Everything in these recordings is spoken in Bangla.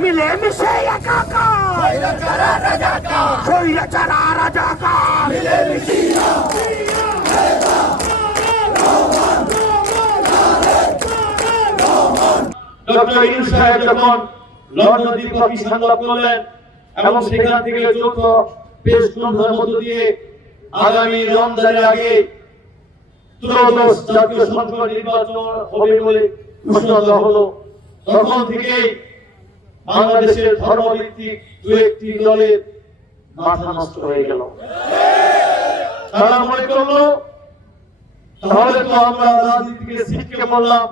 মিলে মিশে ডক্টর ইউনূস সাহেব যখন লন্ডন দ্বিপক্ষীয় সংলাপ করলেন এবং সেখান থেকে যৌথ প্রেস কনফারেন্সের মধ্য দিয়ে আগামী রমজানের আগে ত্রয়োদশ জাতীয় সংসদ নির্বাচন হবে বলে ঘোষণা দেওয়া হলো, তখন থেকেই বাংলাদেশের ধর্মভিত্তিক দু একটি দলের মাথা নষ্ট হয়ে গেল। তারা মনে করলো তাহলে তো আমরা রাজনীতিকে ছিটকে পড়লাম,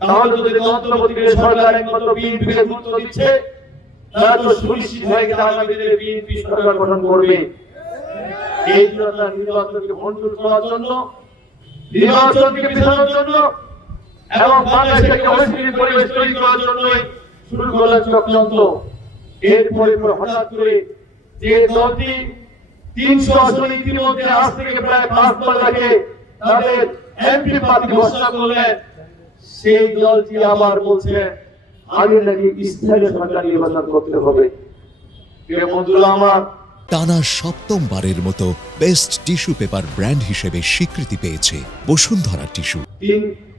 তাহলে যদি অন্তর্বর্তীকালীন সরকার একমাত্র বিএনপিকে গুরুত্ব দিচ্ছে, তারা তো সুনিশ্চিত হয়ে গেছে আগামী দিনে বিএনপি সরকার গঠন করবে। এই জন্য তারা নির্বাচনকে মঞ্জুর করার জন্য, নির্বাচনকে পিছানোর জন্য এবং বাংলাদেশকে অস্থির পরিবেশ তৈরি করার জন্য শুরু করলেন চক্রান্ত। এরপরে হঠাৎ করে যে দলটি 300 আসনে ইতিমধ্যে আজ থেকে প্রায় 5 দল আগে তাদের এমপি প্রার্থী ঘোষণা করলেন, সেই দলটি আবার বলছে আগে নাকি স্থায়ী সরকার নির্বাচন করতে হবে। প্রিয় বন্ধুরা আমার, টানা সপ্তমবারের মতো বেস্ট টিস্যু পেপার ব্র্যান্ড হিসেবে স্বীকৃতি পেয়েছে বসুন্ধরা টিস্যু।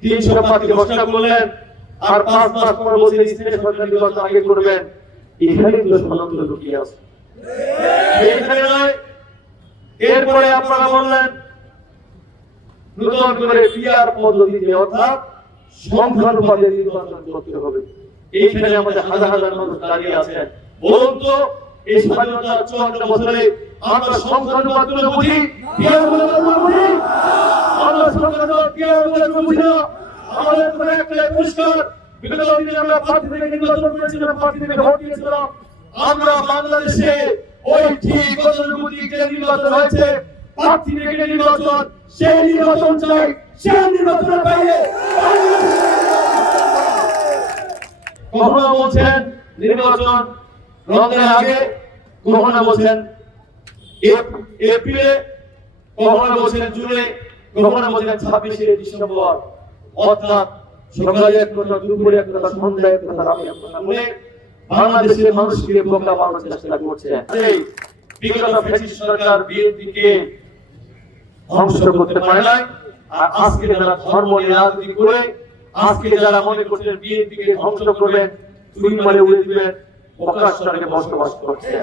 300 প্রার্থী ঘোষণা করলেন আর 5 মাস পর বলছেন স্থায়ী সরকার নির্বাচন আগে করবেন। এখানে তো ষড়যন্ত্র লুকিয়ে আছে, এইখানে নয়। এরপরে আপনারা বললেন নতুন করে পিআর পদ্ধতিতে অর্থাৎ সংখ্যানুপাতে নির্বাচন করতে হবে। এইখানে আমাদের হাজার হাজার মানুষ দাঁড়িয়ে আছেন। বলুন তো এই স্বাধীনতা 54 বছরে আমরা সংখ্যানুপাত বুঝি, পিআর বুঝি? আমরা সংখ্যানুপাত পিআর বুঝি না। আমাদের কোনো একটা পুরস্কার বিগত দিনে আমরা পার্টি থেকে নির্বাচন করেছিলাম, পার্টি থেকে ভোট দিয়েছিলাম। আমরা বাংলাদেশে ওই ঠিক গতানুগতিক যে নির্বাচন হয়েছে, প্রার্থী থেকে নির্বাচন, সেই নির্বাচন চাই। সেই নির্বাচনের বাইরে কখনো বলছেন নির্বাচন রমজানের আগে, কখনো বলছেন এপ্রিলে, কখনো বলছেন জুনে, কখনো বলছেন 26শে ডিসেম্বর। অর্থাৎ সকালে এক কথা, দুপুরে এক কথা, সন্ধ্যায় এক কথা, রাতে এক কথা বলে বাংলাদেশের মানুষকে বোকা বানানোর চেষ্টা করছে। এই বিগত ফ্যাসিস্ট সরকার বিএনপিকে ধ্বংস করতে পারে নাই। আর আজকে যারা ধর্ম নিয়ে রাজনীতি করে, আজকে যারা মনে করছেন বিএনপিকে ধ্বংস করবেন, দুই মারে উড়ে দিবেন, প্রকাশ বসবাস করছে।